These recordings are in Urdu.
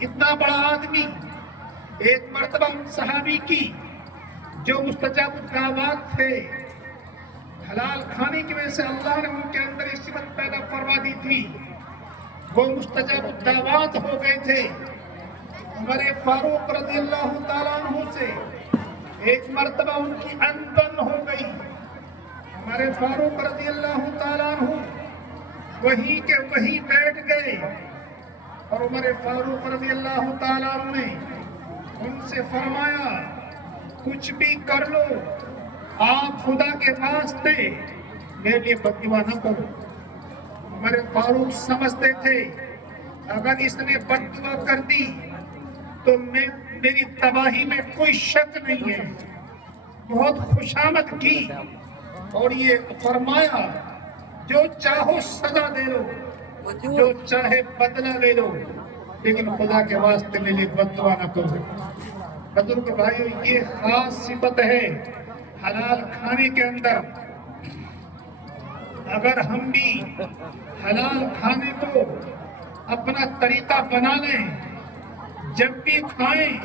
اتنا بڑا آدمی، ایک مرتبہ صحابی کی جو مستجاب الدعوات تھے، حلال کھانے کی وجہ سے اللہ نے ان کے اندر یہ صفت پیدا فرما دی تھی، وہ مستجاب الدعوات ہو گئے تھے۔ عمر فاروق رضی اللہ تعالیٰ عنہ سے ایک مرتبہ ان کی انبن ہو گئی۔ عمر فاروق رضی اللہ تعالیٰ عنہ وہی کے وہی بیٹھ گئے، اور عمر فاروق رضی اللہ تعالیٰ عنہ نے ان سے فرمایا کچھ بھی کر لو، آپ خدا کے واسطے میرے لیے بد دعا نہ کرو۔ عمر فاروق سمجھتے تھے اگر اس نے بد دعا کر دی تو میری تباہی میں کوئی شک نہیں ہے۔ بہت خوشامد کی اور یہ فرمایا جو چاہو سزا دے لو، جو چاہے بدلہ لے لو، لیکن خدا کے واسطے میرے لیے بد دعا نہ کرو۔ بزرگ بھائیو، یہ خاص صفت ہے حلال کھانے کے اندر۔ اگر ہم بھی حلال کھانے کو اپنا طریقہ بنا لیں، جب بھی کھائیں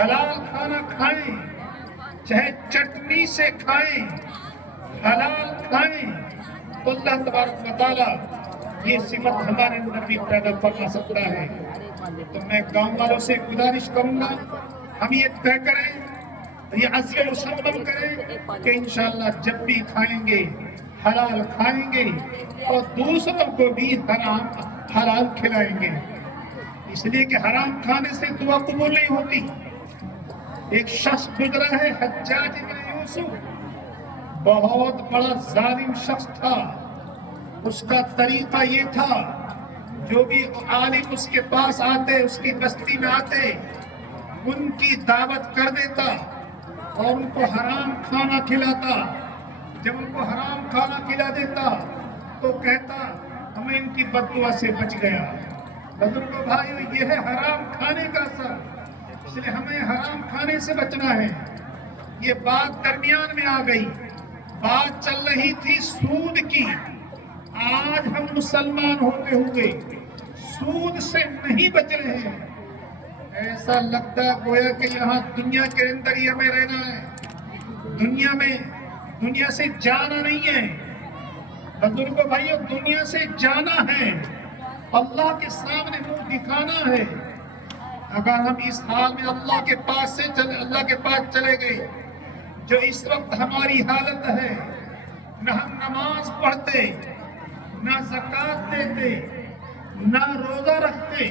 حلال کھانا کھائیں، چاہے چٹنی سے کھائیں، حلال کھائیں، تو اللہ تبارک و تعالیٰ یہ صفت ہمارے اندر بھی پیدا فرما سکتا ہے۔ تو میں گاؤں والوں سے گزارش کروں گا ہم یہ طے کریں، یہ عزم و صمم کریں کہ انشاءاللہ جب بھی کھائیں گے حلال کھائیں گے اور دوسروں کو بھی حلال کھلائیں گے، اس لیے کہ حرام کھانے سے دعا قبول نہیں ہوتی۔ ایک شخص گزرا ہے حجاج بن یوسف، بہت بڑا ظالم شخص تھا۔ اس کا طریقہ یہ تھا جو بھی عالم اس کے پاس آتے، اس کی بستی میں آتے، ان کی دعوت کر دیتا اور ان کو حرام کھانا کھلاتا۔ جب ان کو حرام کھانا کھلا دیتا تو کہتا ہمیں ان کی بد دعا سے بچ گیا۔ بزرگوں بھائیو، یہ ہے حرام کھانے کا اثر، اس لیے ہمیں حرام کھانے سے بچنا ہے۔ یہ بات درمیان میں آ گئی، بات چل رہی تھی سود کی۔ آج ہم مسلمان ہوتے ہوئے سود سے نہیں بچ رہے ہیں۔ ایسا لگتا ہے گویا کہ یہاں دنیا کے اندر ہی ہمیں رہنا ہے، دنیا سے جانا نہیں ہے۔ بزرگوں بھائیو، دنیا سے جانا ہے، اللہ کے سامنے منہ دکھانا ہے۔ اگر ہم اس حال میں اللہ کے پاس چلے گئے، جو اس وقت ہماری حالت ہے، نہ ہم نماز پڑھتے، نہ زکوٰۃ دیتے، نہ روزہ رکھتے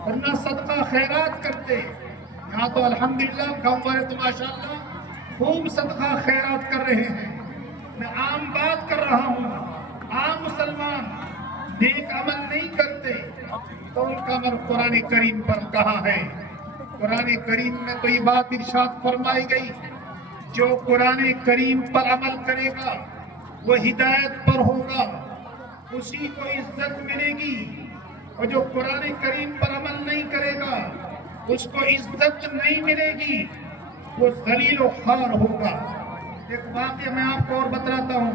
اور نہ صدقہ خیرات کرتے۔ یہاں تو الحمدللہ گاؤں والے تو ماشاءاللہ خوب صدقہ خیرات کر رہے ہیں۔ میں عام بات کر رہا ہوں، عام مسلمان نیک عمل نہیں کرتے تو ان کا عمل قرآن کریم پر کہاں ہے؟ قرآن کریم میں تو یہ بات ارشاد فرمائی گئی، جو قرآن کریم پر عمل کرے گا وہ ہدایت پر ہوگا، اسی کو عزت ملے گی، اور جو قرآن کریم پر عمل نہیں کرے گا اس کو عزت نہیں ملے گی، وہ ذلیل و خوار ہوگا۔ ایک واقعہ میں آپ کو اور بتلاتا ہوں،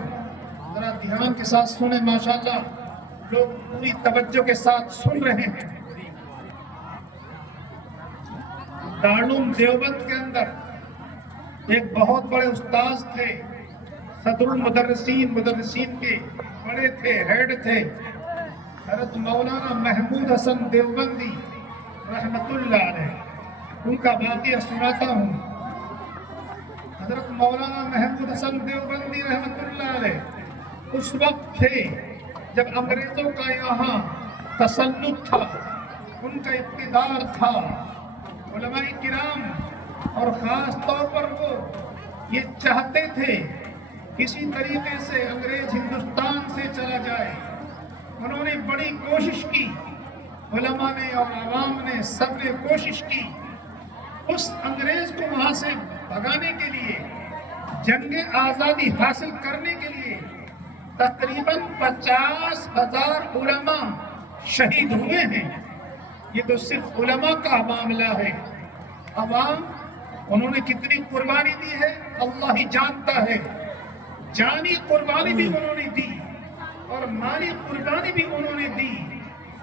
ذرا دھیان کے ساتھ سنیں، ماشاءاللہ لوگ پوری توجہ کے ساتھ سن رہے ہیں۔ دارالعلوم دیوبند کے اندر ایک بہت بڑے استاذ تھے، صدر المدرسین کے بڑے تھے، ہیڈ تھے، حضرت مولانا محمود حسن دیوبندی رحمت اللہ علیہ۔ ان کا واقعہ سناتا ہوں۔ حضرت مولانا محمود حسن دیوبندی رحمت اللہ علیہ اس وقت تھے جب انگریزوں کا یہاں تسلط تھا، ان کا اقتدار تھا۔ علماء کرام اور خاص طور پر وہ یہ چاہتے تھے کسی طریقے سے انگریز ہندوستان سے چلا جائے۔ انہوں نے بڑی کوشش کی، علماء نے اور عوام نے سب نے کوشش کی اس انگریز کو وہاں سے بھگانے کے لیے، جنگ آزادی حاصل کرنے کے لیے۔ تقریباً 50,000 علماء شہید ہوئے ہیں۔ یہ تو صرف علماء کا معاملہ ہے۔ عوام انہوں نے کتنی قربانی دی ہے اللہ ہی جانتا ہے۔ جانی قربانی بھی انہوں نے دی اور مالی قربانی بھی انہوں نے دی،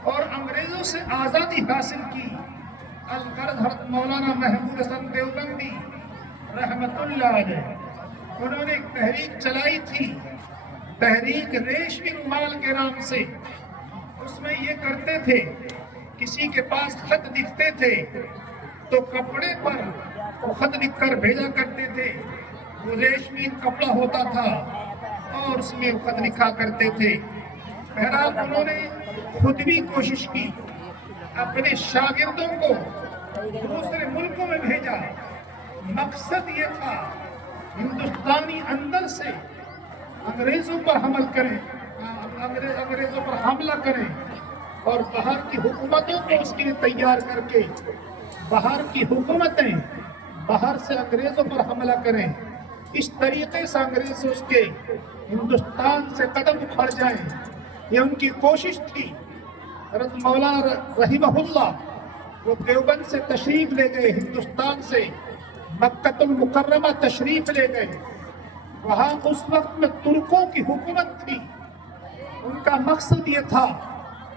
اور انگریزوں سے آزادی حاصل کی۔ الغرض حضرت مولانا محمود حسن دیوبندی رحمت اللہ علیہ، انہوں نے ایک تحریک چلائی تھی، تحریک ریشمی رومال کے نام سے۔ اس میں یہ کرتے تھے، کسی کے پاس خط لکھتے تھے تو کپڑے پر وہ خط لکھ کر بھیجا کرتے تھے۔ وہ ریشمی کپڑا ہوتا تھا اور اس میں خط لکھا کرتے تھے۔ بہرحال انہوں نے خود بھی کوشش کی، اپنے شاگردوں کو دوسرے ملکوں میں بھیجا۔ مقصد یہ تھا ہندوستانی اندر سے انگریزوں پر حملہ کریں اور باہر کی حکومتوں کو اس کے لیے تیار کر کے باہر کی حکومتیں باہر سے انگریزوں پر حملہ کریں۔ اس طریقے سے انگریز اس کے ہندوستان سے قدم اکھڑ جائیں، یہ ان کی کوشش تھی۔ حضرت مولانا رحمہ اللہ وہ دیوبند سے تشریف لے گئے، ہندوستان سے مکہ المکرمہ تشریف لے گئے۔ وہاں اس وقت میں ترکوں کی حکومت تھی۔ ان کا مقصد یہ تھا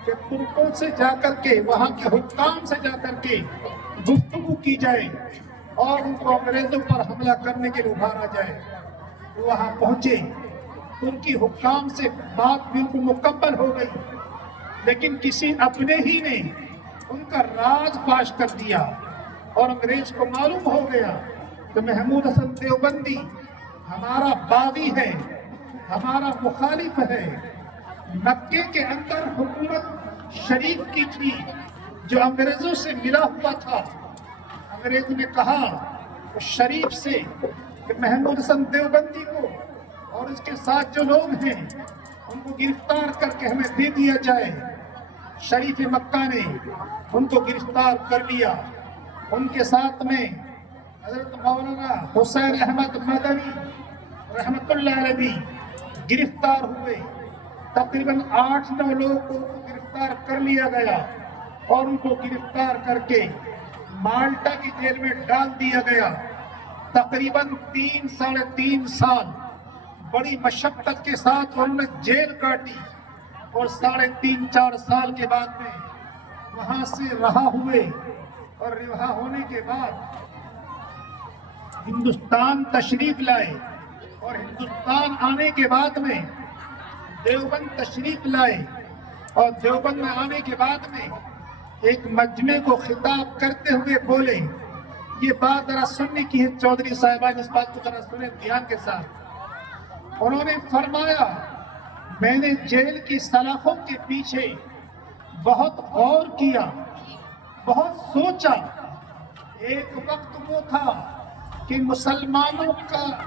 کہ ترکوں سے جا کر کے، وہاں کے حکام سے جا کر کے گفتگو کی جائے اور ان کو انگریزوں پر حملہ کرنے کے لیے ابھارا جائے۔ وہاں پہنچے، ترکی حکام سے بات بالکل مکمل ہو گئی، لیکن کسی اپنے ہی نے ان کا راز فاش کر دیا اور انگریز کو معلوم ہو گیا کہ محمود حسن دیوبندی ہمارا باغی ہے، ہمارا مخالف ہے۔ مکے کے اندر حکومت شریف کی تھی جو انگریزوں سے ملا ہوا تھا۔ انگریز نے کہا شریف سے کہ محمود حسن دیوبندی کو اور اس کے ساتھ جو لوگ ہیں ان کو گرفتار کر کے ہمیں دے دیا جائے۔ شریف مکہ نے ان کو گرفتار کر لیا۔ ان کے ساتھ میں حضرت مولانا حسین احمد مدنی رحمت اللہ علیہ بھی گرفتار ہوئے۔ تقریباً 8-9 لوگوں کو گرفتار کر لیا گیا اور ان کو گرفتار کر کے مالٹا کی جیل میں ڈال دیا گیا۔ تقریباً 3-3.5 سال بڑی مشقت کے ساتھ انہوں نے جیل کاٹی اور 3.5-4 سال کے بعد میں وہاں سے رہا ہوئے، اور رہا ہونے کے بعد ہندوستان تشریف لائے، اور ہندوستان آنے کے بعد میں دیوبند تشریف لائے، اور دیوبند میں آنے کے بعد میں ایک مجمع کو خطاب کرتے ہوئے بولے۔ یہ بات ذرا سننے کی ہے چودھری صاحبان، اس بات کو ذرا سنیں دھیان کے ساتھ۔ انہوں نے فرمایا میں نے جیل کی سلاخوں کے پیچھے بہت غور کیا، بہت سوچا۔ ایک وقت وہ تھا کہ مسلمانوں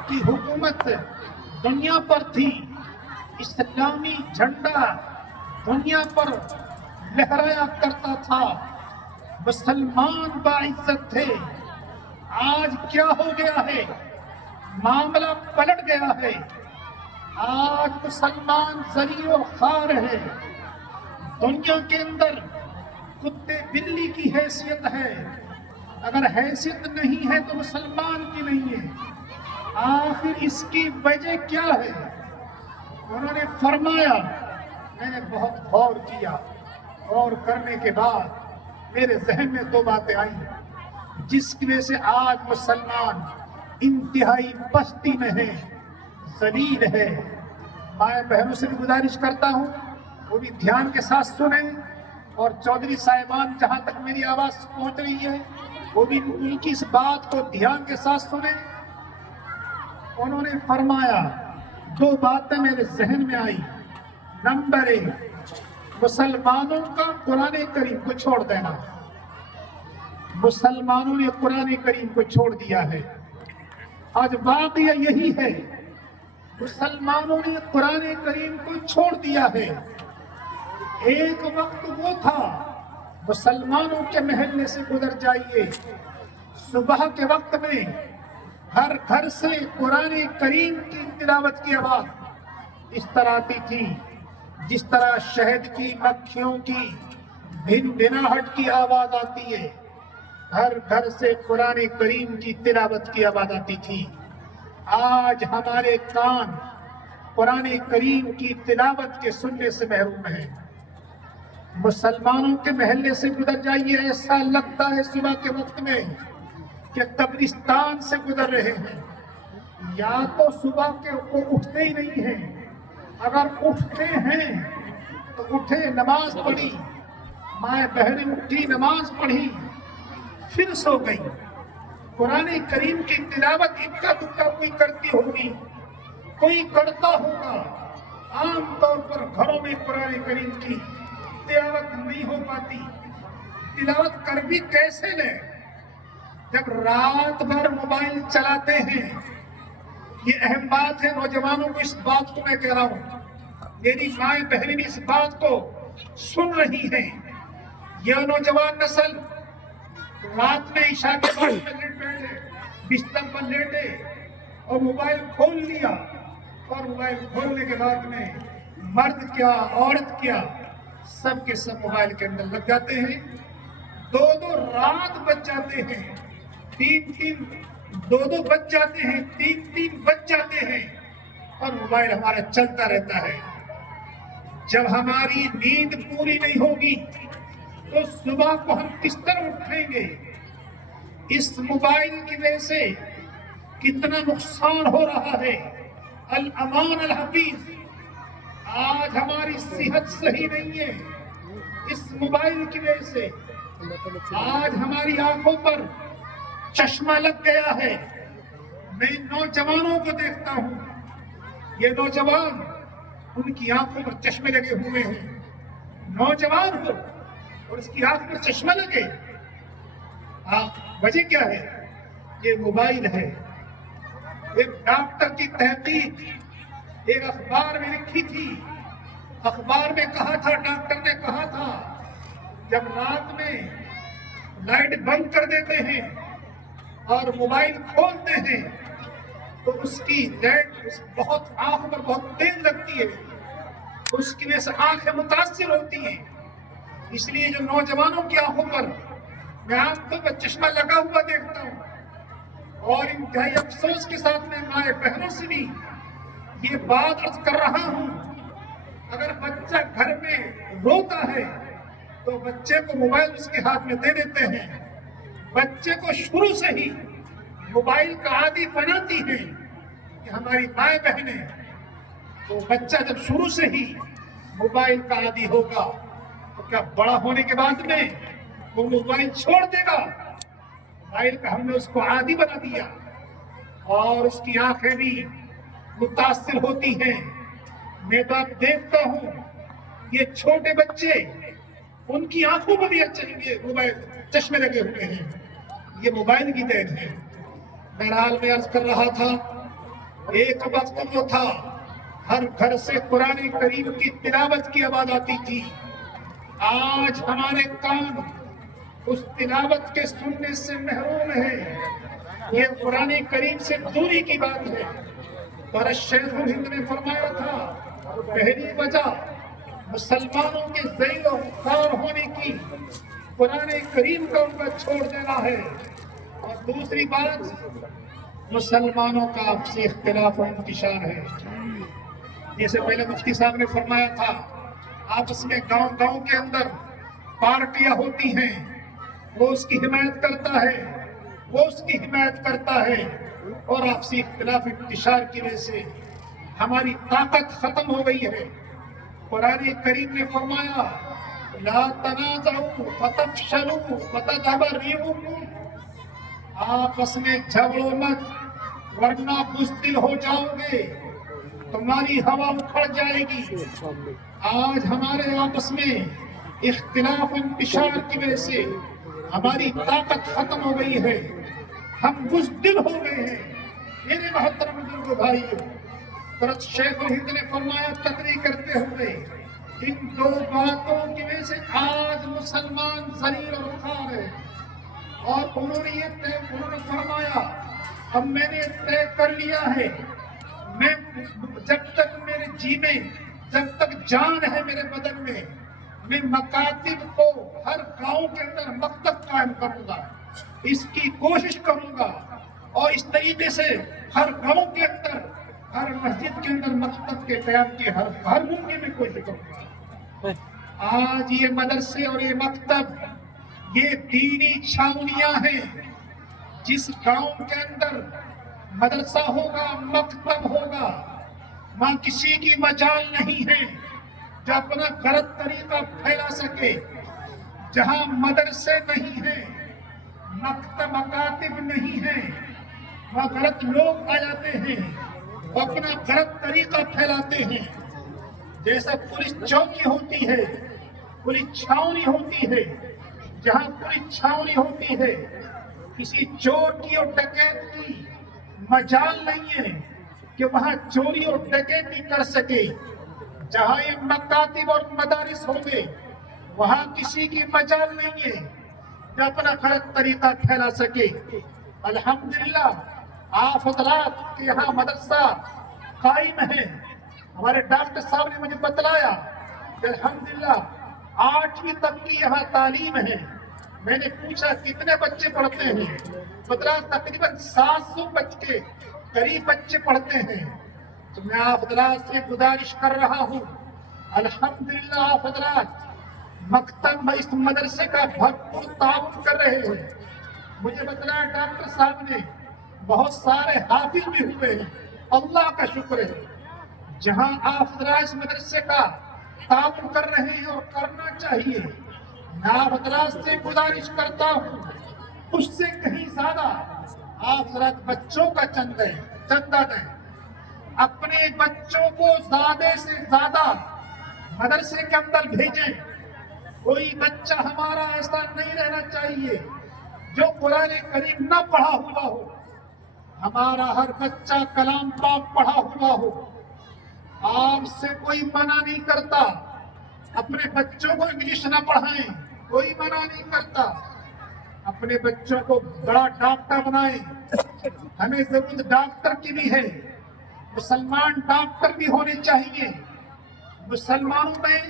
کی حکومت دنیا پر تھی، اسلامی جھنڈا دنیا پر لہرایا کرتا تھا، مسلمان باعزت تھے۔ آج کیا ہو گیا ہے؟ معاملہ پلٹ گیا ہے۔ آج مسلمان ذلیل و خوار ہے۔ دنیا کے اندر کتے بلی کی حیثیت ہے، اگر حیثیت نہیں ہے تو مسلمان کی نہیں ہے۔ آخر اس کی وجہ کیا ہے؟ انہوں نے فرمایا میں نے بہت غور کیا، غور کرنے کے بعد میرے ذہن میں 2 باتیں آئیں جس کی وجہ سے آج مسلمان انتہائی پستی میں ہے، ذلیل ہے۔ مائیں بہنوں سے بھی گزارش کرتا ہوں وہ بھی دھیان کے ساتھ سنیں، اور چودھری صاحبان جہاں تک میری آواز پہنچ رہی ہے وہ بھی ان کی اس بات کو دھیان کے ساتھ سنیں۔ انہوں نے فرمایا 2 باتیں میرے ذہن میں آئی۔ نمبر 1، مسلمانوں کا قرآن کریم کو چھوڑ دینا۔ مسلمانوں نے قرآن کریم کو چھوڑ دیا ہے۔ آج واقعہ یہی ہے، مسلمانوں نے قرآن کریم کو چھوڑ دیا ہے۔ ایک وقت وہ تھا، مسلمانوں کے محلے سے گزر جائیے، صبح کے وقت میں ہر گھر سے قرآن کریم کی تلاوت کی آواز اس طرح آتی تھی جس طرح شہد کی مکھیوں کی بھن بھناہٹ کی آواز آتی ہے۔ ہر گھر سے قرآن کریم کی تلاوت کی آواز آتی تھی۔ آج ہمارے کان قرآن کریم کی تلاوت کے سننے سے محروم ہیں۔ مسلمانوں کے محلے سے گزر جائیے، ایسا لگتا ہے صبح کے وقت میں کہ قبرستان سے گزر رہے ہیں۔ یا تو صبح کے وہ اٹھتے ہی نہیں ہیں، اگر اٹھتے ہیں تو اٹھے نماز پڑھی، مائیں بہنیں اٹھی نماز پڑھی پھر سو گئی۔ قرآن کریم کی تلاوت اکا دکا کوئی کرتی ہوگی، کوئی کرتا ہوگا، عام طور پر گھروں میں قرآن کریم کی تلاوت نہیں ہو پاتی۔ تلاوت کر بھی کیسے لیں جب رات بھر موبائل چلاتے ہیں؟ یہ اہم بات ہے، نوجوانوں کو اس بات کو میں کہہ رہا ہوں، میری مائیں بہنیں بھی اس بات کو سن رہی ہیں۔ یہ نوجوان نسل رات میں عشاء کے بعد میں لیٹ بیٹھے، بستر پر لیٹے اور موبائل کھول لیا، اور موبائل کھولنے کے بعد میں مرد کیا عورت کیا سب کے سب موبائل کے اندر لگ جاتے ہیں۔ دو رات بچ جاتے ہیں، دو بج جاتے ہیں، تین بج جاتے ہیں، اور موبائل ہمارا چلتا رہتا ہے۔ جب ہماری نیند پوری نہیں ہوگی تو صبح کو ہم کس طرح اٹھیں گے؟ اس موبائل کی وجہ سے کتنا نقصان ہو رہا ہے۔ الامان الحفیظ، آج ہماری صحت صحیح نہیں ہے اس موبائل کی وجہ سے۔ آج ہماری آنکھوں پر چشمہ لگ گیا ہے۔ میں نوجوانوں کو دیکھتا ہوں، یہ نوجوان ان کی آنکھوں پر چشمے لگے ہوئے ہیں۔ نوجوان ہو اور اس کی آنکھ پر چشمہ لگے، وجہ کیا ہے؟ یہ موبائل ہے۔ ایک ڈاکٹر کی تحقیق ایک اخبار میں لکھی تھی، اخبار میں کہا تھا، ڈاکٹر نے کہا تھا جب رات میں لائٹ بند کر دیتے ہیں اور موبائل کھولتے ہیں تو اس کی لائٹ بہت آنکھ پر بہت تیز لگتی ہے، اس کی وجہ سے آنکھیں متاثر ہوتی ہیں۔ اس لیے جو نوجوانوں کی آنکھوں پر میں آنکھوں پر چشمہ لگا ہوا دیکھتا ہوں، اور انتہائی افسوس کے ساتھ میں مائیں بہنوں سے بھی یہ بات عرض کر رہا ہوں، اگر بچہ گھر میں روتا ہے تو بچے کو موبائل اس کے ہاتھ میں دے دیتے ہیں۔ بچے کو شروع سے ہی موبائل کا عادی بناتی ہیں کہ ہماری مائیں بہنیں، تو بچہ جب شروع سے ہی موبائل کا عادی ہوگا تو کیا بڑا ہونے کے بعد میں وہ موبائل چھوڑ دے گا؟ موبائل کا ہم نے اس کو عادی بنا دیا اور اس کی آنکھیں بھی متاثر ہوتی ہیں۔ میں تو اب دیکھتا ہوں یہ چھوٹے بچے، ان کی آنکھوں میں بھی اچھے موبائل چشمے لگے ہوئے ہیں، یہ موبائل کی دین ہے۔ بہرحال میں عرض کر رہا تھا، ایک وقت جو تھا ہر گھر سے قرآن کریم کی تلاوت کی آواز آتی تھی، آج ہمارے کان اس تلاوت کے سننے سے محروم ہے۔ یہ قرآن کریم سے دوری کی بات ہے۔ اور شیخ الہند نے فرمایا تھا، پہلی وجہ مسلمانوں کے ذیل و خوار ہونے کی قرآن کریم کا ان کا چھوڑ دینا ہے، اور دوسری بات مسلمانوں کا آپسی اختلاف و انتشار ہے۔ جیسے پہلے مفتی صاحب نے فرمایا تھا، آپس میں گاؤں کے اندر پارٹیاں ہوتی ہیں، وہ اس کی حمایت کرتا ہے، وہ اس کی حمایت کرتا ہے، اور آپسی اختلاف انتشار کی وجہ سے ہماری طاقت ختم ہو گئی ہے۔ قرآن کریم نے فرمایا، لا تنازعوا فتفشلوا وتذهب ريحكم، آپس میں جھگڑو مت ورنہ بزدل ہو جاؤ گے، تمہاری ہوا اکھڑ جائے گی۔ آج ہمارے آپس میں اختلاف انتشار کی وجہ سے ہماری طاقت ختم ہو گئی ہے، ہم بزدل ہو گئے ہیں۔ میرے محترم بزرگ بھائیو، حضرت شیخ الہند نے فرمایا تقریر کرتے ہوئے، ان دو باتوں کی وجہ سے آج مسلمان ذلیل اور خوار ہے۔ اور انہوں نے فرمایا، اب میں نے طے کر لیا ہے، میں جب تک میرے جی میں، جب تک جان ہے میرے بدن میں مکاتب کو ہر گاؤں کے اندر مکتب قائم کروں گا، اس کی کوشش کروں گا، اور اس طریقے سے ہر گاؤں کے اندر، ہر مسجد کے اندر مکتب کے قیام کی ہر ممکن میں کوشش کروں گا۔ آج یہ مدرسے اور یہ مکتب یہ دینی چھاونیاں ہیں. جس گاؤں کے اندر مدرسہ ہوگا مکتب ہوگا وہاں کسی کی مجال نہیں ہے جو اپنا غلط طریقہ پھیلا سکے. جہاں مدرسے نہیں ہیں مکتب مکاتب نہیں ہیں وہاں غلط لوگ آ جاتے ہیں وہ اپنا غلط طریقہ پھیلاتے ہیں. جیسا پولیس چوکی ہوتی ہے پولیس چھاونی ہوتی ہے. جہاں پولیس چھاونی ہوتی ہے کسی چور کی اور ڈکیت کی مجال نہیں ہے کہ وہاں چوری اور ڈکیتی کر سکے. جہاں یہ مکاتب اور مدارس ہوں گے وہاں کسی کی مجال نہیں ہے جو اپنا غلط طریقہ پھیلا سکے. الحمدللہ آپ حضرات کے یہاں مدرسہ قائم ہے. ہمارے ڈاکٹر صاحب نے مجھے بتلایا کہ الحمدللہ 8ویں تک کی یہاں تعلیم ہے. میں نے پوچھا کتنے بچے پڑھتے ہیں بتلا تقریباً 700 بچے قریب بچے پڑھتے ہیں. تو میں آپ حضرات سے گزارش کر رہا ہوں الحمدللہ آپ حضرات مکتب میں اس مدرسے کا بھرپور تعاون کر رہے ہیں. مجھے بتلایا ڈاکٹر صاحب نے بہت سارے حافظ بھی ہوئے ہیں. اللہ کا شکر ہے. جہاں آپ حضرات اس مدرسے کا تعاون کر رہے ہیں اور کرنا چاہیے میں آپ حضرات سے گزارش کرتا ہوں اس سے کہیں زیادہ آپ حضرات بچوں کا چندہ دیں. اپنے بچوں کو زیادہ سے زیادہ مدرسے کے اندر بھیجیں. کوئی بچہ ہمارا ایسا نہیں رہنا چاہیے جو قرآن کریم نہ پڑھا ہوا ہو. ہمارا ہر بچہ کلام پاک پڑھا ہوا ہو. آپ سے کوئی منع نہیں کرتا اپنے بچوں کو انگلش نہ پڑھائیں کوئی منع نہیں کرتا. اپنے بچوں کو بڑا ڈاکٹر بنائیں. ہمیں ضرورت ڈاکٹر کی بھی ہے. مسلمان ڈاکٹر بھی ہونے چاہیے. مسلمانوں میں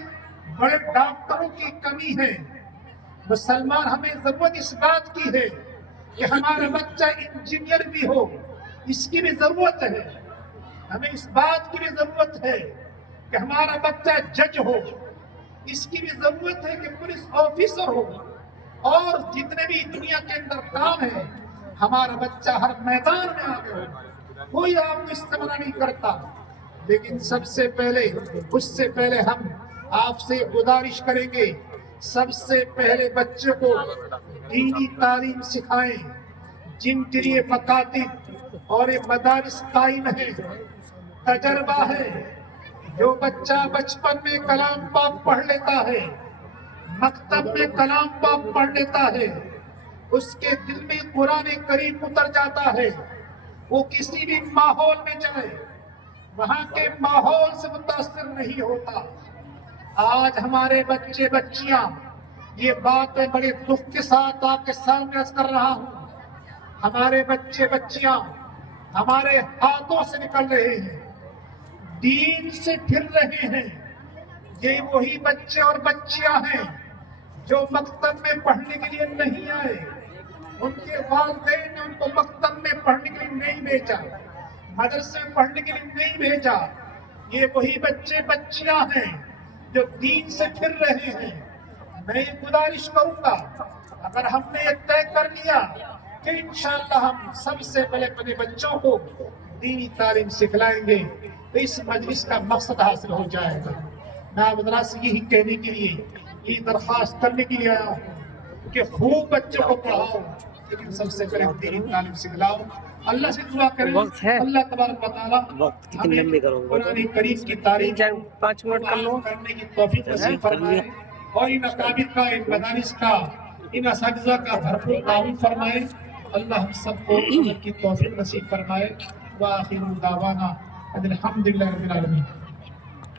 بڑے ڈاکٹروں کی کمی ہے. مسلمان ہمیں ضرورت اس بات کی ہے کہ ہمارا بچہ انجینئر بھی ہو. اس کی بھی ضرورت ہے. ہمیں اس بات کی بھی ضرورت ہے کہ ہمارا بچہ جج ہو. اس کی بھی ضرورت ہے کہ پولیس آفیسر ہو. اور جتنے بھی دنیا کے اندر کام ہے ہمارا بچہ ہر میدان میں آگے ہو. کوئی آپ کو اس سے منع نہیں کرتا. لیکن سب سے پہلے اس سے پہلے ہم آپ سے گزارش کریں گے سب سے پہلے بچے کو دینی تعلیم سکھائیں. جن کے لیے مکاتب اور مدارس قائم ہیں تجربہ ہے. جو بچہ بچپن میں کلام پاک پڑھ لیتا ہے مکتب میں کلام پاک پڑھ لیتا ہے اس کے دل میں قرآن کریم اتر جاتا ہے. وہ کسی بھی ماحول میں جائے وہاں کے ماحول سے متاثر نہیں ہوتا. آج ہمارے بچے بچیاں یہ بات میں بڑے دکھ کے ساتھ آپ کے سامنے عرض کر رہا ہوں ہمارے بچے بچیاں ہمارے ہاتھوں سے نکل رہے ہیں دین سے پھر رہے ہیں. یہ وہی بچے اور بچیاں ہیں جو مکتب میں پڑھنے کے لیے نہیں آئے. ان کے والدین نے ان کو مکتب میں پڑھنے کے لیے نہیں بھیجا مدرسے میں پڑھنے کے لیے نہیں بھیجا. یہ وہی بچے بچیاں ہیں جو دین سے پھر رہے ہیں. میں گزارش کروں گا اگر ہم نے یہ طے کر لیا کہ انشاءاللہ ہم سب سے پہلے اپنے بچوں کو دینی تعلیم سکھلائیں گے تو اس مجلس کا مقصد حاصل ہو جائے گا. میں آپ حضرات سے یہی کہنے کے لیے یہ درخواست کرنے کے لیے آیا ہوں کہ خوب بچوں کو پڑھاؤ لیکن سب سے پہلے دینی تعلیم سکھلاؤ. اللہ سے دعا کریں اللہ تبارک و تعالی ہمیں قرآن کریم کی تعلیم 5 منٹ کرنے کی توفیق نصیب فرمائے اور ان اکابر کا ان مدارس کا ان اساتذہ کا بھرپور تعاون فرمائے. اللہ ہم سب کو عمل کی توفیق نصیب فرمائے. وآخر دعوانا الحمدللہ رب العالمین.